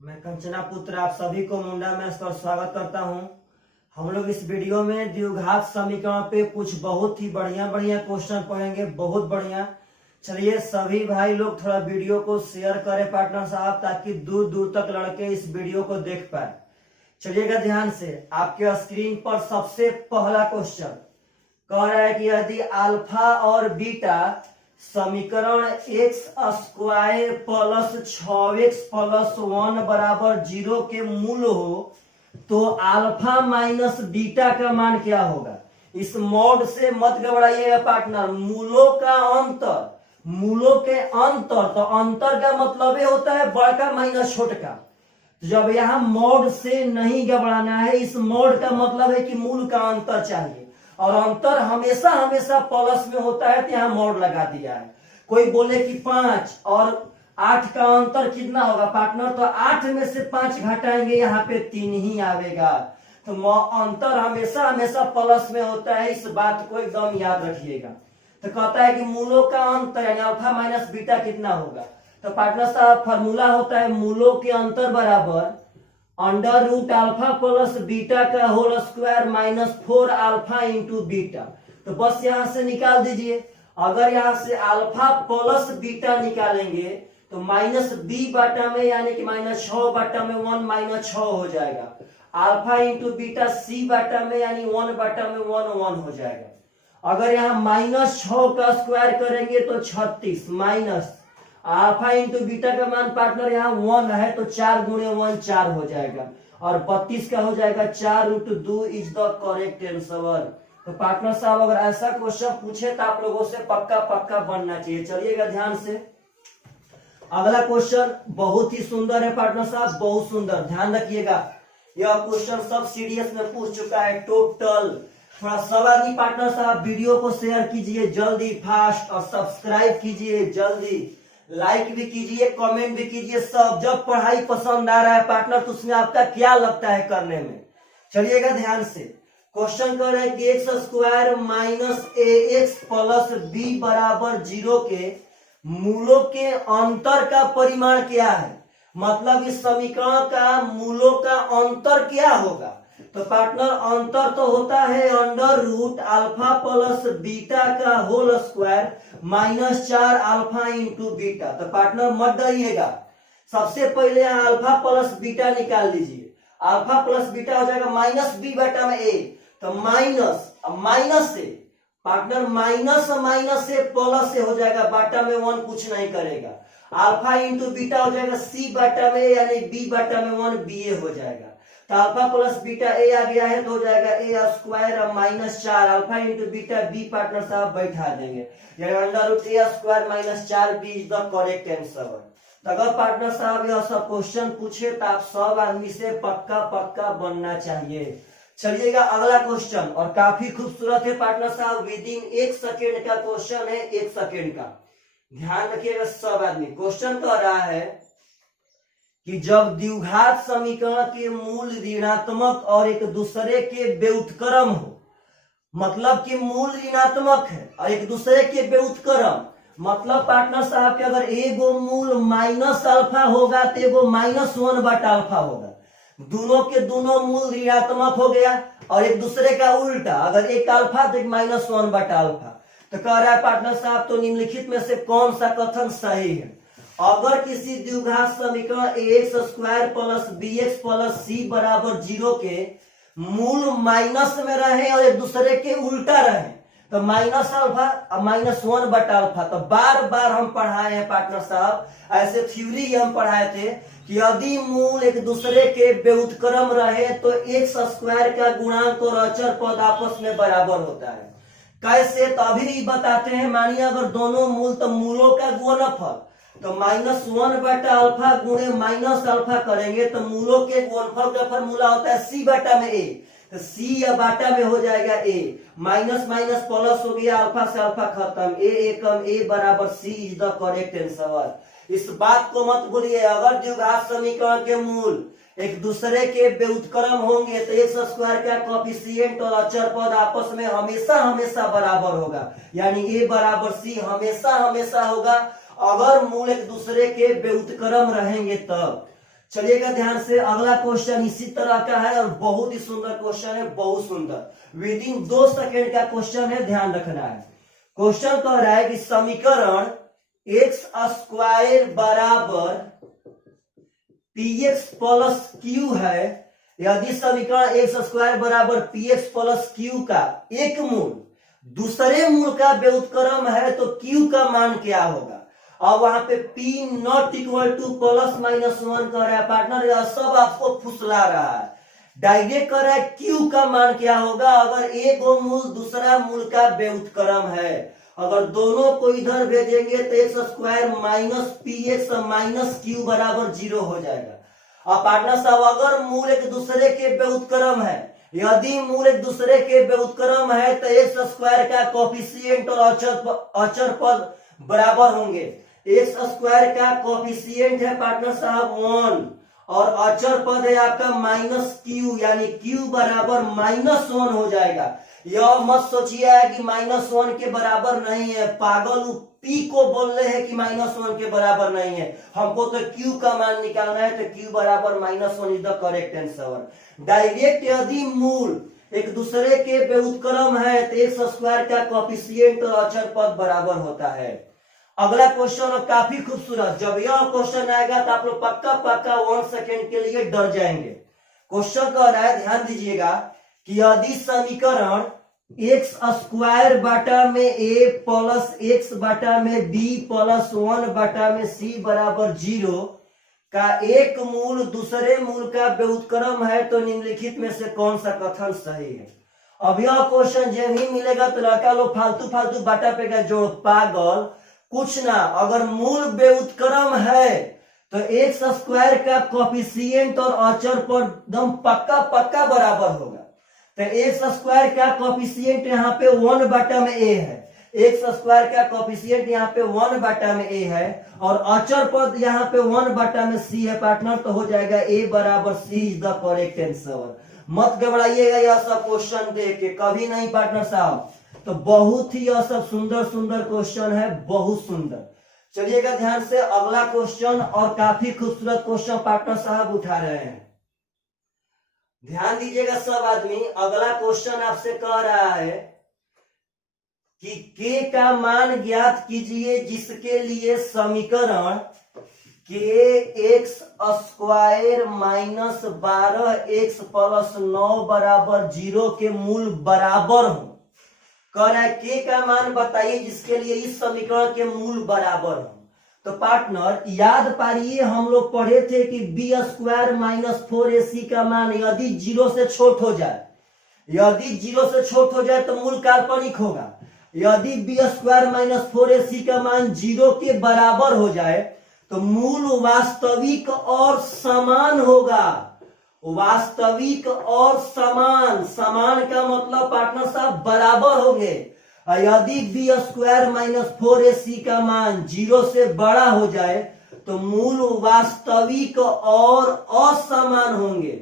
मैं कंचना पुत्र आप सभी को मुंडा मैथ्स पर स्वागत करता हूं। हम लोग इस वीडियो में द्विघात समीकरण पे कुछ बहुत ही बढ़िया बढ़िया क्वेश्चन पढ़ेंगे, बहुत बढ़िया। चलिए सभी भाई लोग थोड़ा वीडियो को शेयर करें पार्टनर साहब, ताकि दूर दूर तक लड़के इस वीडियो को देख पाए। चलिएगा ध्यान से, आपके स्क्रीन पर सबसे पहला क्वेश्चन कह रहा है कि यदि अल्फा और बीटा समीकरण x square plus 6x plus 1 बराबर 0 के मूल हो तो अल्फा माइनस बीटा का मान क्या होगा। इस मोड से मत घबराइएगा पार्टनर। मूलों का अंतर, मूलों के अंतर, तो अंतर का मतलब ये होता है बड़का माइनस छोटका। तो जब यहाँ मोड से नहीं घबराना है, इस मोड का मतलब है कि मूल का अंतर चाहिए, और अंतर हमेशा हमेशा प्लस में होता है, तो यहाँ मोड लगा दिया है। कोई बोले कि 5 और 8 का अंतर कितना होगा पार्टनर, तो 8 में से 5 घटाएंगे, यहाँ पे 3 ही आवेगा। तो अंतर हमेशा हमेशा प्लस में होता है, इस बात को एकदम याद रखिएगा। तो कहता है कि मूलों का अंतर यानी अल्फा माइनस बीटा कितना होगा। तो पार्टनर साहब फॉर्मूला होता है मूलों के अंतर बराबर under root alpha plus beta का whole square minus 4 alpha into beta. तो बस यहां से निकाल दीजिए। अगर यहां से अल्फा प्लस बीटा निकालेंगे तो माइनस बी बाटा में यानी कि माइनस 6 बाटा में 1 माइनस 6 हो जाएगा। अल्फा इंटू बीटा सी बाटा में यानी 1 बाटा में 1 1 हो जाएगा। अगर यहाँ माइनस 6 का स्क्वायर करेंगे तो 36 माइनस अल्फा इंटू बीटा का मान पार्टनर यहाँ 1 है, तो 4 गुणे 1 4 हो जाएगा, और 32 का हो जाएगा 4 root 2 is the correct answer. तो पार्टनर साहब अगर ऐसा क्वेश्चन पूछे तो आप लोगों से पक्का पक्का बनना चाहिए। चलिएगा ध्यान से, अगला क्वेश्चन बहुत ही सुंदर है पार्टनर साहब, बहुत सुंदर, ध्यान रखिएगा। यह क्वेश्चन सब सीडीएस में पूछ चुका है टोटल। थोड़ा सब आदमी पार्टनर साहब वीडियो को शेयर कीजिए जल्दी फास्ट, और सब्सक्राइब कीजिए जल्दी, लाइक भी कीजिए, कमेंट भी कीजिए सब। जब पढ़ाई पसंद आ रहा है पार्टनर तो उसमें आपका क्या लगता है करने में। चलिएगा ध्यान से, क्वेश्चन कर रहे हैं कि एक्स स्क्वायर माइनस ए एक्स प्लस बी बराबर 0 के मूलों के अंतर का परिमाण क्या है। मतलब इस समीकरण का मूलों का अंतर क्या होगा। तो पार्टनर अंतर तो होता है under root alpha plus beta का whole square minus 4 alpha into beta. तो पार्टनर मत डरिएगा, सबसे पहले यहाँ अल्फा प्लस बीटा निकाल लीजिए। अल्फा प्लस बीटा हो जाएगा माइनस बी बाटा में ए, तो माइनस से पार्टनर माइनस माइनस से प्लस से हो जाएगा, बाटा में 1 कुछ नहीं करेगा। अल्फा इंटू बीटा हो जाएगा सी बाटा में यानी बी बाटा में 1 बी ए हो जाएगा। तो अल्फा प्लस बीटा ए आ गया है तो हो जाएगा A square minus 4 alpha into beta B partner साहब बैठा देंगे, यानी under root A square minus 4 B is the correct answer. तो अगर पार्टनर साहब यह सब क्वेश्चन पूछे तो आप सब आदमी से पक्का पक्का बनना चाहिए। चलिएगा अगला क्वेश्चन, और काफी खूबसूरत है पार्टनर साहब, विद इन 1 सेकेंड का क्वेश्चन है, 1 सेकेंड का ध्यान रखिएगा सब आदमी। क्वेश्चन कह रहा है कि जब द्विघात समीकरण के मूल ऋणात्मक और एक दूसरे के व्युत्क्रम हो, मतलब कि मूल ऋणात्मक है और एक दूसरे के व्युत्क्रम, मतलब पार्टनर साहब के अगर एगो मूल माइनस अल्फा होगा तो एगो माइनस 1 बटा अल्फा होगा। दोनों के दोनों मूल ऋणात्मक हो गया, और एक दूसरे का उल्टा, अगर एक अल्फा तो एक माइनस 1 बटा अल्फा। तो कह रहा है पार्टनर साहब तो निम्नलिखित में से कौन सा कथन सही है। अगर किसी द्विघात समीकरण X square plus B X plus C बराबर 0 के मूल माइनस में रहे और एक दूसरे के उल्टा रहे, तो माइनस अल्फा माइनस 1 बटा अल्फा। तो बार बार हम पढ़ाए हैं पार्टनर साहब, ऐसे थ्योरी हम पढ़ाए थे कि यदि मूल एक दूसरे के व्युत्क्रम रहे तो एक्स स्क्वायर का गुणांक और अचर पद आपस में बराबर होता है। कैसे, तो अभी बताते हैं। मानिए अगर दोनों मूल, तो मूलों का गुणनफल, तो माइनस 1 बटा अल्फा गुणे माइनस अल्फा करेंगे तो मूलों के गुणनफल का फॉर्मूला होता है सी बाटा में ए, तो सी या बाटा में हो जाएगा ए, माइनस माइनस प्लस हो गया, अल्फा से अल्फा खत्म, ए एकम ए बराबर सी इज द करेक्ट आंसर। इस बात को मत भूलिए, अगर द्विघात समीकरण के मूल एक दूसरे के व्युत्क्रम होंगे तो एक्स स्क्वायर का कोएफिशिएंट और अचर पद आपस में हमेशा हमेशा बराबर होगा, यानी ए बराबर सी हमेशा हमेशा होगा अगर मूल एक दूसरे के व्युत्क्रम रहेंगे तब। चलिएगा ध्यान से, अगला क्वेश्चन इसी तरह का है और बहुत ही सुंदर क्वेश्चन है, बहुत सुंदर। विद इन 2 सेकेंड का क्वेश्चन है, ध्यान रखना है। क्वेश्चन कह रहा है कि समीकरण एक्स स्क्वायर बराबर px प्लस क्यू है। यदि समीकरण एक्स स्क्वायर बराबर px प्लस क्यू का एक मूल दूसरे मूल का व्युत्क्रम है तो q का मान क्या होगा। अब वहां पे p not equal two plus minus 1 कर रहा है पार्टनर, यह सब आपको फुसला रहा है। डायरेक्ट कर रहा है q का मान क्या होगा अगर एक मूल दूसरा मूल का व्युत्क्रम है। अगर दोनों को इधर भेजेंगे तो x square minus P x minus Q बराबर 0 हो जाएगा। अब पार्टनर साहब अगर मूल एक दूसरे के व्युत्क्रम है, यदि मूल एक दूसरे के व्युत्क्रम है तो एक्स स्क्वायर का कोफिशिएंट और अचर पद बराबर होंगे। एक्स स्क्वायर का कोफिशिएंट है पार्टनर साहब 1 और अचर पद है आपका माइनस क्यू, यानी क्यू बराबर माइनस 1 हो जाएगा। यह मत सोचिए कि माइनस 1 के बराबर नहीं है, पागल पी को बोल रहे हैं कि माइनस 1 के बराबर नहीं है, हमको तो क्यू का मान निकालना है, तो क्यू बराबर minus 1 is the correct answer. Direct यदि मूल एक दूसरे के व्युत्क्रम है तो एक्स स्क्वायर का कोफिशिएंट और अचर पद बराबर होता है। अगला क्वेश्चन काफी खूबसूरत, जब यह क्वेश्चन आएगा तो आप लोग पक्का 1 सेकेंड के लिए डर जाएंगे। क्वेश्चन कह रहा है, ध्यान दीजिएगा कि यदि समीकरण एक्स स्क्वायर बटा में ए प्लस एक्स बटा में बी प्लस 1 बटा में सी बराबर 0 का एक मूल दूसरे मूल का व्युत्क्रम है तो निम्नलिखित में से कौन सा कथन सही है। अब यह क्वेश्चन जब ही मिलेगा तो लड़का लोग फालतू बाटा पे का जोड़, पागल कुछ ना। अगर मूल व्युत्क्रम है तो एक्स स्क्वायर का कोफिशिएंट और अचर पर एकदम पक्का बराबर होगा। तो एक्स स्क्वायर का कोफिशिएंट यहाँ पे 1 बटा में ए है, एक्स स्क्वायर का कोफिशिएंट यहाँ पे 1 बटा में ए है और अचर पद यहाँ पे 1 बटा में सी है पार्टनर, तो हो जाएगा ए बराबर सी इज द करेक्ट आंसर। मत घबराइएगा यह सब क्वेश्चन देख के, कभी नहीं पार्टनर साहब। तो बहुत ही यह सब सुंदर क्वेश्चन है, बहुत सुंदर। चलिएगा ध्यान से, अगला क्वेश्चन और काफी खूबसूरत क्वेश्चन पार्टनर साहब उठा रहे हैं, ध्यान दीजिएगा सब आदमी। अगला क्वेश्चन आपसे कह रहा है कि k का मान ज्ञात कीजिए जिसके लिए समीकरण k x square minus 12 x plus 9 बराबर 0 के मूल बराबर हो। कह रहा है k का मान बताइए जिसके लिए इस समीकरण के मूल बराबर हो। तो पार्टनर याद पारिए, हम लोग पढ़े थे कि बी स्क्वायर माइनस 4ac का मान यदि 0 से छोट हो जाए, यदि 0 से छोट हो जाए तो मूल काल्पनिक होगा। यदि बी स्क्वायर माइनस 4ac का मान 0 के बराबर हो जाए तो मूल वास्तविक और समान होगा। वास्तविक और समान, समान का मतलब पार्टनर साहब बराबर होंगे। यदि बी स्क्वायर माइनस 4ac का मान 0 से बड़ा हो जाए तो मूल वास्तविक और असमान होंगे।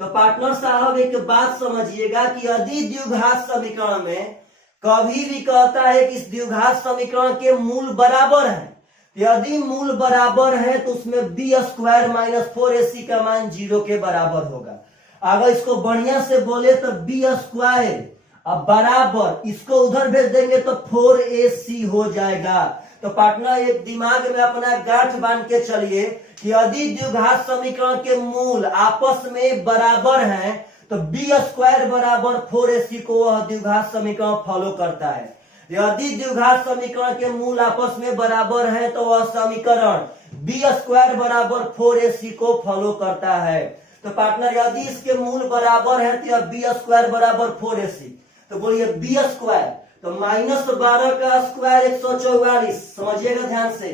तो पार्टनर साहब एक बात समझिएगा कि यदि द्विघात समीकरण में कभी भी कहता है कि इस द्विघात समीकरण के मूल बराबर है, यदि मूल बराबर है तो उसमें बी स्क्वायर माइनस 4ac का मान 0 के बराबर होगा। अगर इसको बढ़िया से बोले तो बी स्क्वायर अब बराबर, इसको उधर भेज देंगे तो 4ac हो जाएगा। तो पार्टनर एक दिमाग में अपना गांठ बांध के चलिए कि यदि द्विघात समीकरण के मूल आपस में बराबर हैं तो बी स्क्वायर बराबर 4ac को वह द्विघात समीकरण फॉलो करता है। यदि द्विघात समीकरण के मूल आपस में बराबर है तो वह समीकरण बी स्क्वायर बराबर 4ac को फॉलो करता है। तो पार्टनर यदि इसके मूल बराबर है तो बी स्क्वायर बराबर 4ac, तो बोलिए बी स्क्वायर, तो माइनस 12 का स्क्वायर 144, समझिएगा ध्यान से,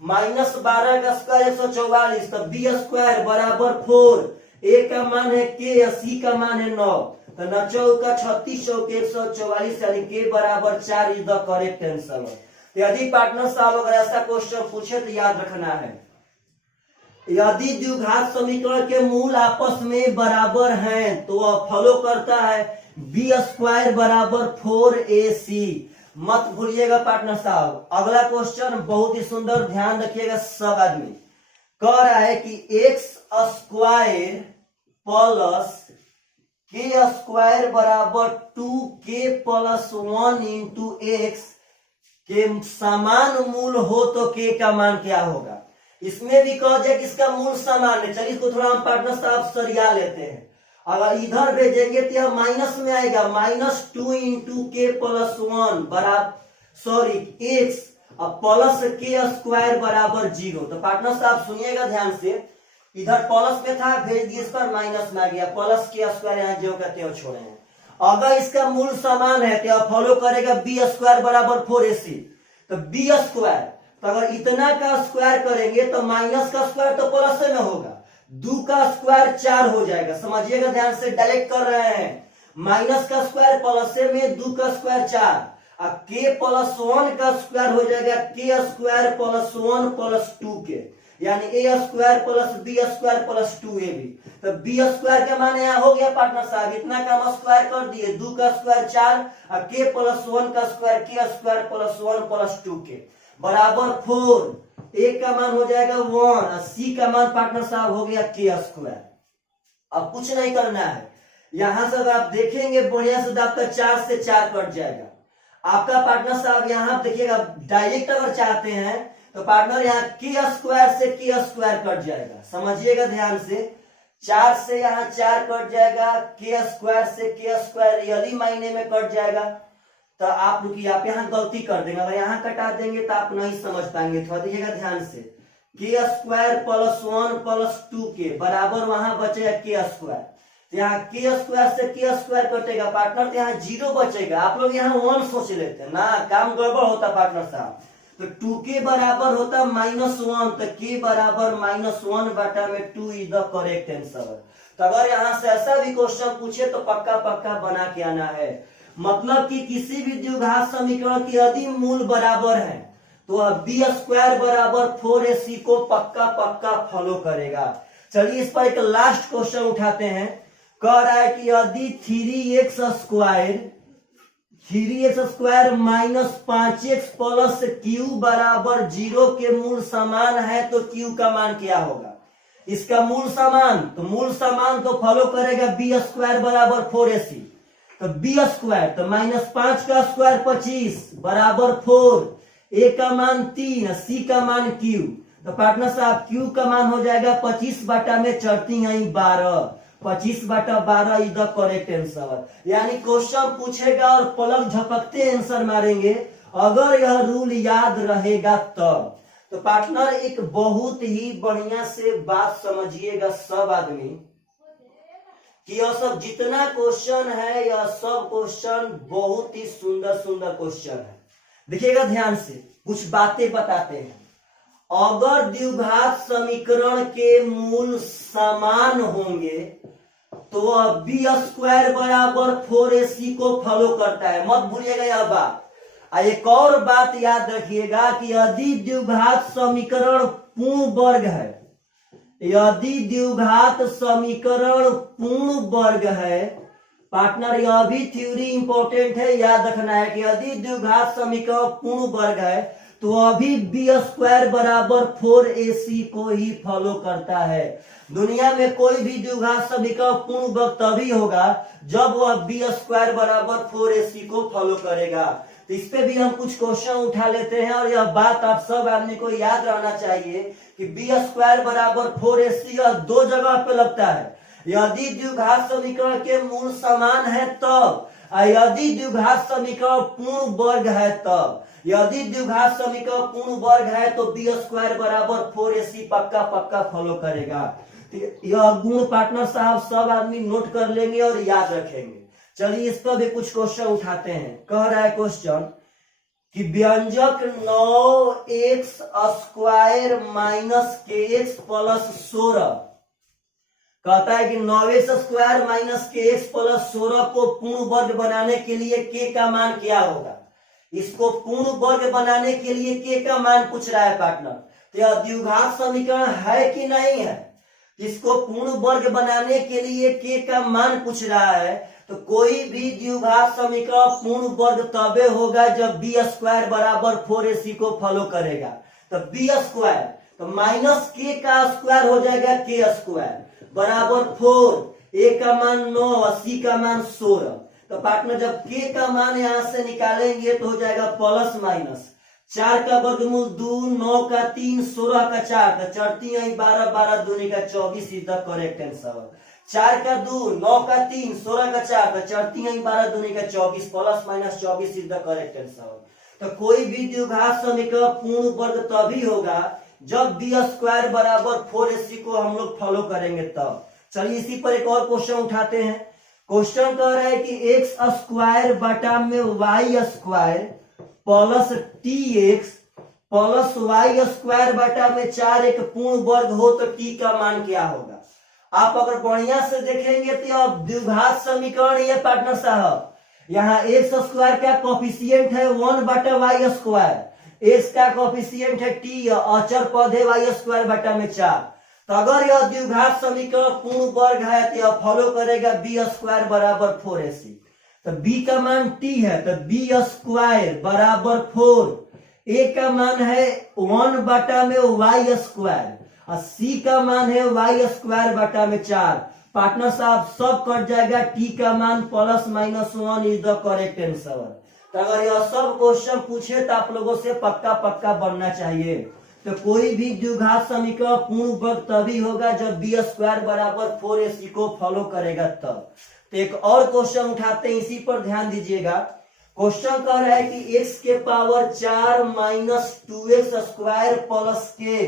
माइनस 12 का स्क्वायर 144, तो बी स्क्वायर बराबर 4, ए का मान है के, सी का मान है 9, तो 9 चौका 36 चौके 144 यानी के बराबर 4 इज द करेक्ट आंसर। यदि पार्टनर साहब अगर ऐसा क्वेश्चन पूछे तो याद रखना है, यदि द्विघात समीकरण के मूल आपस में बराबर हैं तो वह फॉलो करता है बी स्क्वायर बराबर 4ac। मत भूलिएगा पार्टनर साहब। अगला क्वेश्चन बहुत ही सुंदर, ध्यान रखिएगा सब आदमी। कह रहा है कि एक्स स्क्वायर प्लस के स्क्वायर बराबर 2k प्लस 1 इंटू एक्स के समान मूल हो तो k का मान क्या होगा। इसमें भी कह दिया कि इसका मूल समान है। चलिए इसको थोड़ा हम पार्टनर साहब सरिया लेते हैं। अगर इधर भेजेंगे तो यह माइनस में आएगा, -2 इंटू के प्लस 1 बराबर सॉरी एक्स और प्लस के स्क्वायर बराबर 0। तो पार्टनर साहब सुनिएगा ध्यान से, इधर प्लस में था भेज दिए, इस पर माइनस में आ गया, प्लस के स्क्वायर यहाँ जो कहते हैं छोड़े हैं। अगर इसका मूल समान है तो फॉलो करेगा बी स्क्वायर बराबर 4ac। तो बी स्क्वायर, तो अगर इतना का स्क्वायर करेंगे तो माइनस का स्क्वायर तो प्लस में होगा, 2 का स्क्वायर 4 हो जाएगा। समझिएगा ध्यान से, डायरेक्ट कर रहे हैं, माइनस का स्क्वायर प्लस में 2 का स्क्वायर 4 और के प्लस 1 का स्क्वायर हो जाएगा के स्क्वायर प्लस 1 प्लस 2k, यानी A square plus B square plus 2ab। तो बी स्क्वायर का मान यहाँ हो गया पार्टनर साहब, इतना का हम स्क्वायर कर दिए, 2 का स्क्वायर 4 और के प्लस 1 का स्क्वायर के स्क्वायर प्लस 1 प्लस 2k बराबर 4। ए का मान हो जाएगा 1 और सी का मान पार्टनर साहब हो गया के स्क्वायर। अब कुछ नहीं करना है, यहां से आप देखेंगे बढ़िया से आपका 4 से 4 कट जाएगा आपका पार्टनर साहब। यहां देखिएगा डायरेक्ट अगर चाहते हैं तो पार्टनर यहाँ के स्क्वायर से के स्क्वायर कट जाएगा। समझिएगा ध्यान से, 4 से यहाँ 4 कट जाएगा, के स्क्वायर से के स्क्वायर रियली मायने में कट जाएगा। तो आप रुकिए, आप यहाँ गलती कर देंगे, अगर यहाँ कटा देंगे तो आप नहीं समझ पाएंगे। थोड़ा देखिएगा ध्यान से, के स्क्वायर प्लस 1 प्लस 2k बराबर वहां बचेगा के स्क्वायर। यहाँ के स्क्वायर से के स्क्वायर कटेगा पार्टनर, तो यहाँ 0 बचेगा। आप लोग यहाँ 1 सोच लेते हैं ना, काम गड़बड़ होता पार्टनर साहब। तो 2k बराबर होता -1, तो k बराबर -1 बटा में 2 इज द करेक्ट आंसर। तो अगर यहाँ से ऐसा भी क्वेश्चन पूछे तो पक्का पक्का बना के आना है। मतलब कि किसी भी द्विघात समीकरण की यदि मूल बराबर है तो बी स्क्वायर बराबर 4ac को पक्का पक्का फॉलो करेगा। चलिए इस पर एक लास्ट क्वेश्चन उठाते हैं। कह रहा है कि यदि 3x square minus 5x plus Q बराबर 0 के मूल समान है तो क्यू का मान क्या होगा। इसका मूल समान तो फॉलो करेगा बी स्क्वायर बराबर 4ac। तो बी स्क्वायर तो -5 का स्क्वायर 25 बराबर 4, ए का मान 3, सी का मान क्यू। तो पार्टनर साहब क्यू का मान हो जाएगा 25 बटा में 12, 25 बटा 12 इज द करेक्ट आंसर। यानी क्वेश्चन पूछेगा और पलक झपकते आंसर मारेंगे अगर यह रूल याद रहेगा तब। तो पार्टनर एक बहुत ही बढ़िया से बात समझिएगा सब आदमी, कि यह सब जितना क्वेश्चन है यह सब क्वेश्चन बहुत ही सुंदर सुंदर क्वेश्चन है। देखिएगा ध्यान से, कुछ बातें बताते हैं। अगर द्विघात समीकरण के मूल समान होंगे तो बी स्क्वायर बराबर 4ac को फॉलो करता है, मत भूलिएगा यह बात। एक और बात याद रखिएगा कि यदि द्विघात समीकरण पूर्ण वर्ग है, यदि द्विघात समीकरण पूर्ण वर्ग है पार्टनर, यह भी थ्योरी इंपॉर्टेंट है, याद रखना है कि यदि द्विघात समीकरण पूर्ण वर्ग है तो अभी बी स्क्वायर बराबर 4ac को ही फॉलो करता है। दुनिया में कोई भी द्विघात समीकरण पूर्ण वर्ग तभी होगा जब वह बी स्क्वायर बराबर 4ac को फॉलो करेगा। तो इस पे भी हम कुछ क्वेश्चन उठा लेते हैं और यह बात आप सब आदमी को याद रहना चाहिए कि बी स्क्वायर बराबर 4ac और 2 जगह पे लगता है। यदि द्विघात समीकरण के मूल समान है तब, यदि द्विघात समीकरण पूर्ण वर्ग है तब। यदि द्विघात समीकरण पूर्ण वर्ग है तो बी स्क्वायर बराबर 4ac पक्का पक्का फॉलो करेगा। यह गुण पार्टनर साहब सब आदमी नोट कर लेंगे और याद रखेंगे। चलिए इस पर भी कुछ क्वेश्चन उठाते हैं। कह रहा है क्वेश्चन कि व्यंजक 9x square minus kx plus 16, कहता है कि 9x square minus kx plus 16 को पूर्ण वर्ग बनाने के लिए k का मान क्या होगा। इसको पूर्ण वर्ग बनाने के लिए k का मान पूछ रहा है पार्टनर। तो यह द्विघात समीकरण है कि नहीं है। इसको पूर्ण वर्ग बनाने के लिए k का मान पूछ रहा है। तो कोई भी द्विघात समीकरण पूर्ण वर्ग तबे होगा जब बी स्क्वायर बराबर 4ac को फॉलो करेगा। तो बी स्क्वायर तो माइनस के का स्क्वायर हो जाएगा के स्क्वायर बराबर 4, ए का मान 9 और सी का मान 16। तो पार्टनर जब के का मान यहां से निकालेंगे तो हो जाएगा प्लस माइनस 4 का वर्गमूल 2, 9 का 3, 16 का 4, तो चढ़ती है 12, 12 दूनी का 24 इज द करेक्ट आंसर। 4 का 2, 9 का 3, 16 का 4, तो चढ़ती है 12 दूनी का 24, plus minus 24 is the correct answer. तो कोई भी द्विघात समीकरण पूर्ण वर्ग तभी होगा जब बी स्क्वायर बराबर 4ac को हम लोग फॉलो करेंगे तब। चलिए इसी पर एक और क्वेश्चन उठाते हैं। क्वेश्चन कह रहा है कि एक्स स्क्वायर बटा में Y square plus T X plus Y square बटा में 4 एक पूर्ण वर्ग हो तो टी का मान क्या होगा। आप अगर बढ़िया से देखेंगे तो अब द्विघात समीकरण ये पार्टनर साहब, यहाँ एक्स स्क्वायर का कोफिशिएंट है 1 बटा वाई स्क्वायर, एक्स का कोफिशिएंट है टी, अचर पद है वाई स्क्वायर बटा में 4। तो अगर यह द्विघात समीकरण पूर्ण वर्ग है तो यह फॉलो करेगा बी स्क्वायर बराबर 4ac। तो b का मान t है तो बी स्क्वायर बराबर 4, a का मान है 1 बटा में वाई स्क्वायर और c का मान है वाई स्क्वायर बटा में 4। पार्टनर साहब सब कट जाएगा, t का मान plus minus 1 is the correct answer. तो अगर यह सब क्वेश्चन पूछे तो आप लोगों से पक्का पक्का बनना चाहिए। तो कोई भी द्विघात समीकरण पूर्ण वर्ग तभी होगा जब बी स्क्वायर बराबर 4ac को फॉलो करेगा तब। तो एक और क्वेश्चन उठाते हैं, इसी पर ध्यान दीजिएगा। क्वेश्चन कह रहा है कि x के power 4 minus 2x square plus k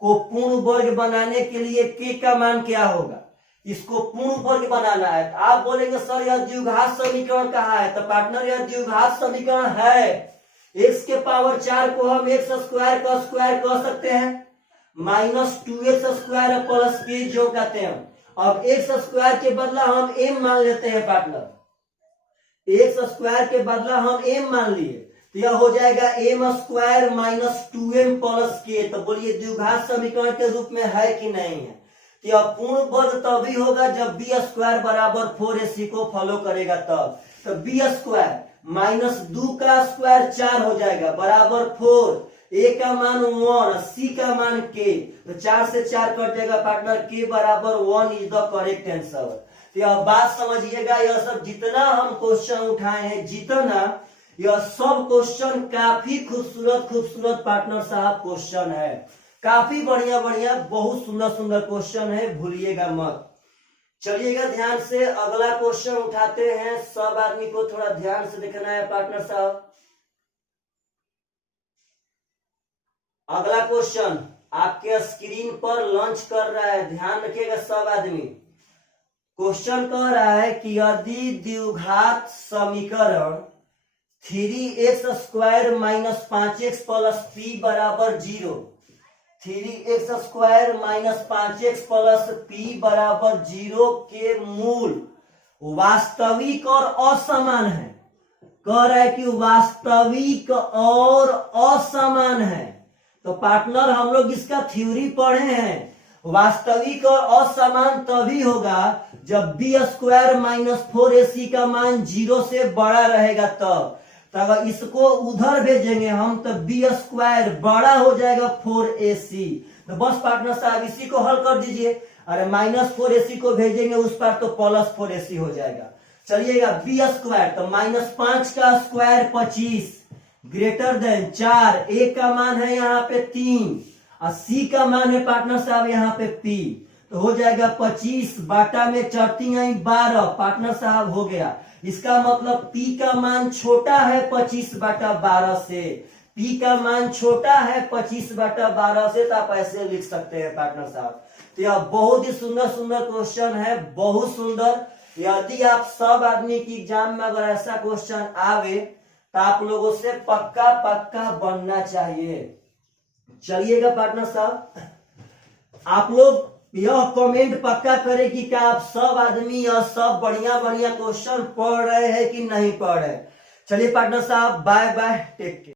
को पूर्ण वर्ग बनाने के लिए k का मान क्या होगा। इसको पूर्ण वर्ग बनाना है। तो आप बोलेंगे सर यह द्विघात समीकरण कहाँ है। तो पार्टनर यह द्विघात समीकरण है। x के पावर 4 को हम एक्स स्क्वायर का स्क्वायर कह सकते हैं, minus 2x square plus k जो कहते हैं। अब एक्स स्क्वायर के बदला हम m मान लेते हैं पार्टनर, एक्स स्क्वायर के बदला हम m मान लिए तो यह हो जाएगा m square minus 2m plus k। तो बोलिए द्विघात समीकरण के रूप में है कि नहीं है। तो यह पूर्ण वर्ग तभी होगा जब बी स्क्वायर बराबर 4ac को फॉलो करेगा तब। तो बी स्क्वायर माइनस 2 का स्क्वायर 4 हो जाएगा बराबर 4, a का मान 1, c का मान k, तो 4 से 4 कट जाएगा पार्टनर, k बराबर 1 इज द करेक्ट आंसर। तो यह बात समझिएगा, यह सब जितना हम क्वेश्चन उठाए हैं जितना, यह सब क्वेश्चन काफी खूबसूरत खूबसूरत पार्टनर साहब क्वेश्चन है, काफी बढ़िया बढ़िया बहुत सुंदर सुंदर क्वेश्चन है, भूलिएगा मत। चलिएगा ध्यान से अगला क्वेश्चन उठाते हैं। सब आदमी को थोड़ा ध्यान से देखना है पार्टनर साहब। अगला क्वेश्चन आपके स्क्रीन पर लॉन्च कर रहा है, ध्यान रखिएगा सब आदमी। क्वेश्चन कह रहा है कि यदि द्विघात समीकरण 3x square minus 5x plus p बराबर 0, 3x square minus 5x plus p बराबर 0 के मूल वास्तविक और असमान है। कह रहा है कि वास्तविक और असमान है। तो पार्टनर हम लोग इसका थ्योरी पढ़े हैं, वास्तविक और असमान तभी होगा जब बी स्क्वायर माइनस 4ac का मान 0 से बड़ा रहेगा तब। तो अगर इसको उधर भेजेंगे हम तो बी स्क्वायर बड़ा हो जाएगा 4ac। तो बस पार्टनर साहब इसी को हल कर दीजिए। अरे माइनस 4ac को भेजेंगे उस पर तो प्लस 4ac हो जाएगा। चलिएगा बी स्क्वायर तो माइनस 5 का स्क्वायर 25 ग्रेटर देन 4, ए का मान है यहाँ पे 3 और सी का मान है पार्टनर साहब यहाँ पे p। तो हो जाएगा 25 बाटा में चढ़ती है 12 पार्टनर साहब हो गया। इसका मतलब p का मान छोटा है 25 बाटा 12 से, p का मान छोटा है 25 बाटा 12 से। तो आप ऐसे लिख सकते हैं पार्टनर साहब। तो यह बहुत ही सुंदर सुंदर क्वेश्चन है, बहुत सुंदर। यदि आप सब आदमी की एग्जाम में अगर ऐसा क्वेश्चन आवे तो आप लोगों से पक्का पक्का बनना चाहिए। चलिएगा पार्टनर साहब, आप लोग यह कमेंट पक्का करें कि क्या आप सब आदमी यह सब बढ़िया बढ़िया क्वेश्चन पढ़ रहे हैं कि नहीं पढ़ रहे। चलिए पार्टनर साहब, बाय बाय, टेक केयर।